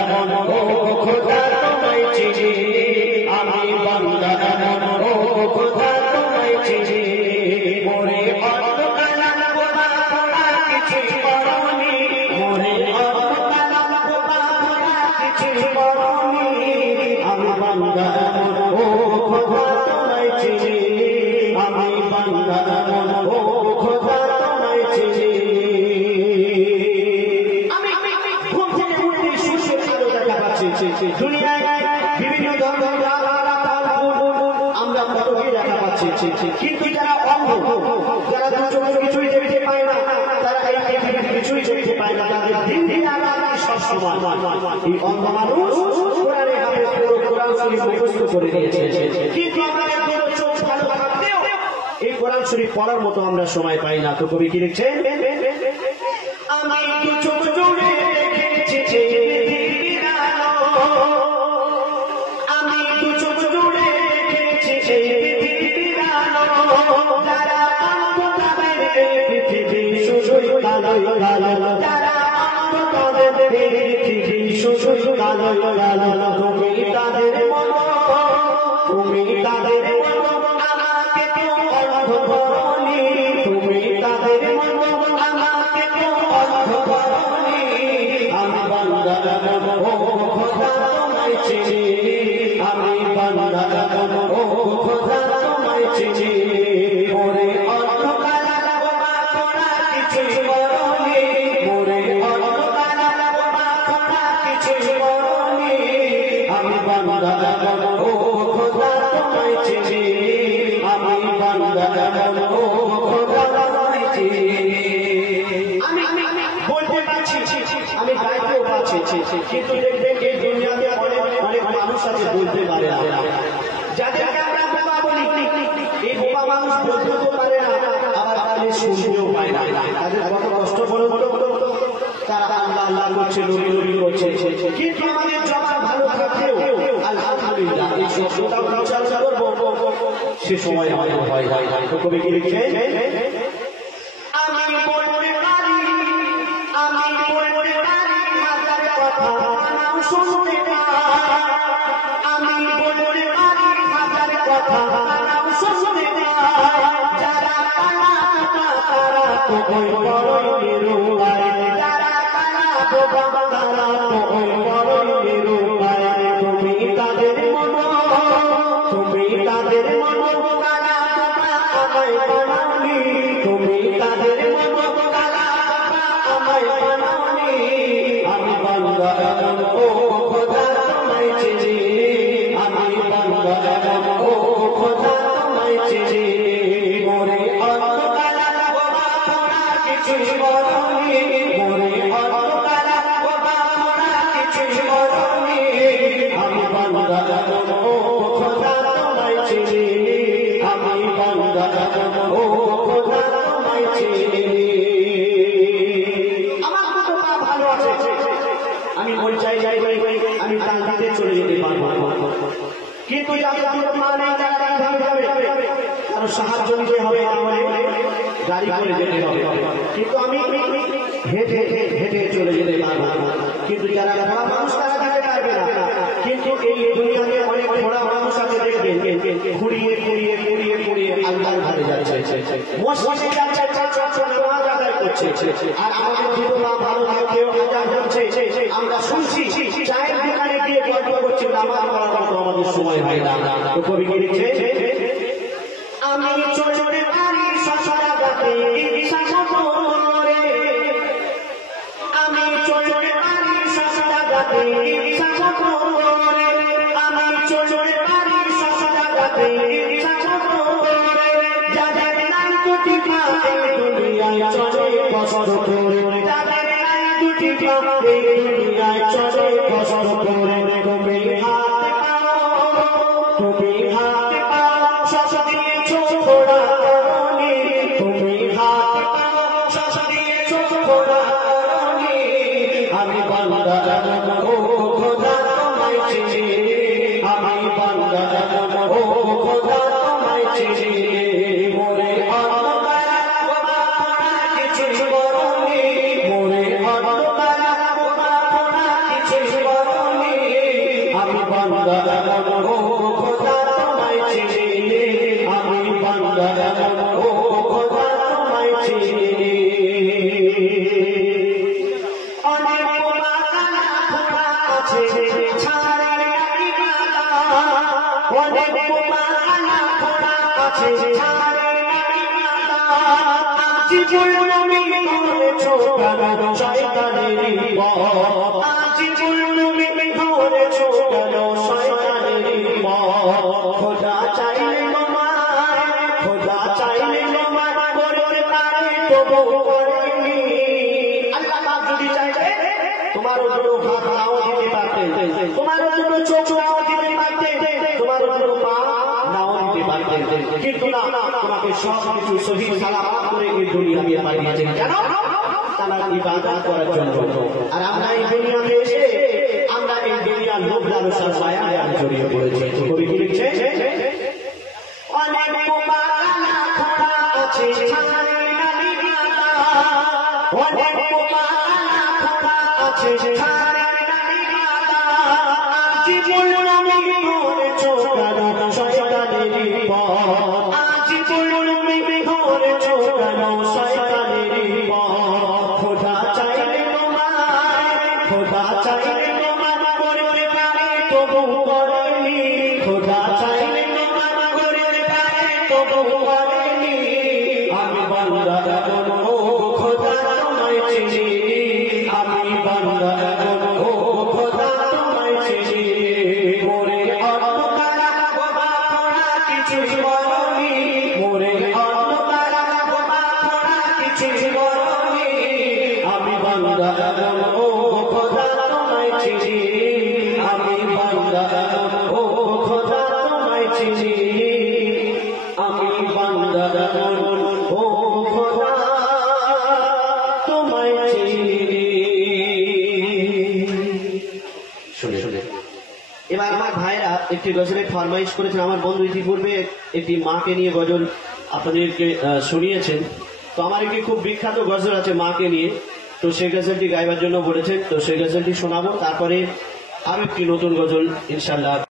এমন ও খোদা তোমায় চিনি, আমি বান্দা এমন ও খোদা তোমায় চিনি, মোরে অন্ধকার বোবা খোদা কিছু করনি, মোরে অন্ধকার বোবা খোদা কিছু করনি, আমি বান্দা এমন ও খোদা তোমায় চিনি, আমি বান্দা এমন ও খোদা তোমায় চিনি। দুনিয়ায় বিভিন্ন ধরনের আমরা কতকে দেখা পাচ্ছি, কিন্তু যারা অন্ধ, যারা কিছুই দেখতে পায় না, তারা এই পৃথিবীতে কিছুই দেখতে পায় না, তাদের দিন দিন আলাদা সব সময় এই অন্ধ মানুষ কোরআনে হাফেজ কোরআন শরীফ মুখস্থ করে দিয়েছে, কিন্তু আমাদের কোনো চোখ ভালো থাকতেও এই কোরআন শরীফ পড়ার মতো আমরা সময় পাই না। তো কবি কি লিখছেন, আমি দু চোখ জুড়ে দেখেছি আমি দু চোখ জুড়ে দেখেছি পৃথিবীর আলো, যারা অন্ধ তাদের পৃথিবী শুধুই কালো কালো, যারা অন্ধ তাদের পৃথিবী শুধুই কালো কালো, তুমি তাদের মতো, তুমি তাদের মতো আমাকে কেউ অন্ধ করনি, তুমি তাদের মতো আমাকে কেউ অন্ধ করনি, আমি বান্দা এমন ও খোদা তোমায় চিনি, আমি বান্দা এমন ও খোদা তোমায় চিনি, মোরে অন্ধকার বোবা খোদা কিছু করনি, মোরে অন্ধকার বোবা খোদা কিছু করনি, আমি বান্দা এমন ও খোদা তোমায় চিনি, আমি বান্দা এমন ও খোদা তোমায় চিনি। আমি বলতে পারছি, আমি গাইতেও পারছি, কিন্তু দেখবেন এই দুনিয়াতে অনেক মানুষ আছে বলতে পারে না, যাদেরকে আমরা বোবা বলি, এই বোবা মানুষ বলতে পারে না, আবার তাদের শুনতেও পায় না, তাদের কত কষ্ট বলো, তারা আল্লাহ আল্লাহ করছে, নবী নবী করছে, কিন্তু আমাদের জবান ভালো থাকতেও আলহামদুলিল্লাহ এই শব্দটা উচ্চারণ করবো, সে সময় আমাদের ভয় হয়। তো কবি কি লিখছে, আমি বলতে পারি, আমি বলতে পারি হাজার কথা নাও শুনতে পাই, আমি বলতে পারি হাজার কথা নাও শুনতে পাই, যারা কালা তারা তো ওই বড়ই নিরুপায়, যারা কালা বোবা তারা তো ওই বড়ই নিরুপায়, তুমি তাদের মতো, তুমি তাদের মতো কালা আমায় বানাওনি, তুমি তাদের মতো কালা আমায় বানাওনি, আমি বান্দা এমন ও খোদা তোমায় চিনি, আমি বান্দা এমন ও খোদা তোমায় চিনি, মোরে অন্ধকার বোবা খোদা কিছু করনি, মোরে অন্ধকার বোবা খোদা কিছু করনি, আমি বান্দা এমন ও খোদা তোমায় চিনি, আমি বান্দা এমন ও খোদা তোমায় চিনি। আমার কত পা ভালো আছে, আমি ওই জায়গায় আমি তার দিকে চলে যেতে পারবো, কিন্তু যাদের মা নেই তারা কিভাবে যাবে, কারো সাহায্য নিতে হবে, গাড়ি করে যেতে হবে, কিন্তু আমি হেঁটে হেঁটে চলে যেতে পারবো, কিন্তু যারা ঘোড়া মানুষ তারা যেতে পারবে না, কিন্তু এই দুনিয়াতে অনেক ঘোড়া মানুষ আছে দেখবেন ঘুরিয়ে ঘুরিয়ে ঘুরিয়ে ঘুরিয়ে আল্লাহর ঘরে যাচ্ছে, মসজিদে যাচ্ছে, নামাজ আদায় করছে, আর আমাদের বিধবা ভালো থাকতেও আজান হচ্ছে, আমরা শুনছি, চায়ের দোকানে গিয়ে গল্প করছে, নামাজ পড়ার মতো আমাদের সময় হয় না। তো কবি কি লিখছে, আমি চলতে পারি সসরা গাতে ইচ্ছা করে, আমি চলতে পারি সসরা গাতে ইচ্ছা করে, আমি চলতে পারি সসরা গাতে ইচ্ছা করে, যাদের নাই দুটি পা এই দুনিয়ায় চলে কষ্ট করে, যাদের নাই দুটি পা এই দুনিয়ায় চলে কষ্ট করে, তুমি হাতে পাও, তুমি হাতে পাও শ্বাস দিয়েছো খোদা করনি, তুমি হাতে পাও শ্বাস দিয়েছো খোদা করনি, আমি বান্দা এমন ও খোদা তোমায় চিনি, আমি বান্দা এমন ও খোদা তোমায় চিনি, মোরে অন্ধকার বোবা খোদা কিছু করনি, মোরে অন্ধকার বোবা খোদা কিছু বান্দা এমন ও খোদা তোমায় চিনি, আমি বান্দা এমন ও খোদা তোমায় চিনি। অনেক খোদা আছে ছাড়ে অনেক খোদা আছে ছাড়ে জীবন ধরেছো কেন শয়তানের পথ, জীবন ধরেছো কেন শয়তানের পথ। খোদা চাইলে তোমায়, খোদা চাইলে তোমায় করতে পারে তবু করেনি। আল্লাহ পাক যদি চাইলে তোমারও দুটো হাত নাও দিতে পারতেন, তোমারও দুটো চোখ নাও দিতে পারতেন, তোমারও দুটো পা নাও দিতে পারতেন, কিন্তু না, তোমাকে সব কিছু সহি সালামত করে এই দুনিয়াতে পাঠিয়েছেন। কেন? তার ইবাদত করার জন্য। আর আমরা এই দুনিয়াতে এসে আমরা এই দুনিয়ার লোভ লালসার মায়ায় জড়িয়ে পড়েছি। কবি কি লিখছে? অনেক আছে ছাড়ে অনেক আছে ছাড়ে জীবন ধরেছো কেন শয়তানের পথ, জীবন ধরেছো কেন শয়তানের পথ। খোদা চাইলে তোমায়, খোদা চাইলে তোমার করতে পারে তবু করেনি, খোদা চাইলে তোমার করতে পারে তবু করেনি। আমি বান্দা এমন ও খোদা তোমায় চিনি, আমি বান্দা এমন ও খোদা তোমায় চিনি। মোরে অন্ধকারা বোবা খোড়া কিছুই বলনি, মোরে অন্ধকারা বোবা খোড়া কিছুই বলনি। আমি বান্দা এমন ও খোদা তোমায় চিনি, আমি বান্দা এমন ও খোদা তোমায় চিনি, আমি বান্দা এমন ও খোদা তোমায় চিনি। শুনে শুনে এবার আমার ভাইরা একটি গজলের ফরমাইশ করেছেন। আমার বন্ধু ইতিপূর্বে একটি মাকে নিয়ে গজল আপনাদেরকে শুনিয়েছেন। তো আমার একটি খুব বিখ্যাত গজল আছে মাকে নিয়ে, তো সেই গজলটি গাইবার জন্য বলেছেন। তো সেই গজলটি শোনাবো, তারপরে আরো একটি নতুন গজল ইনশাল্লাহ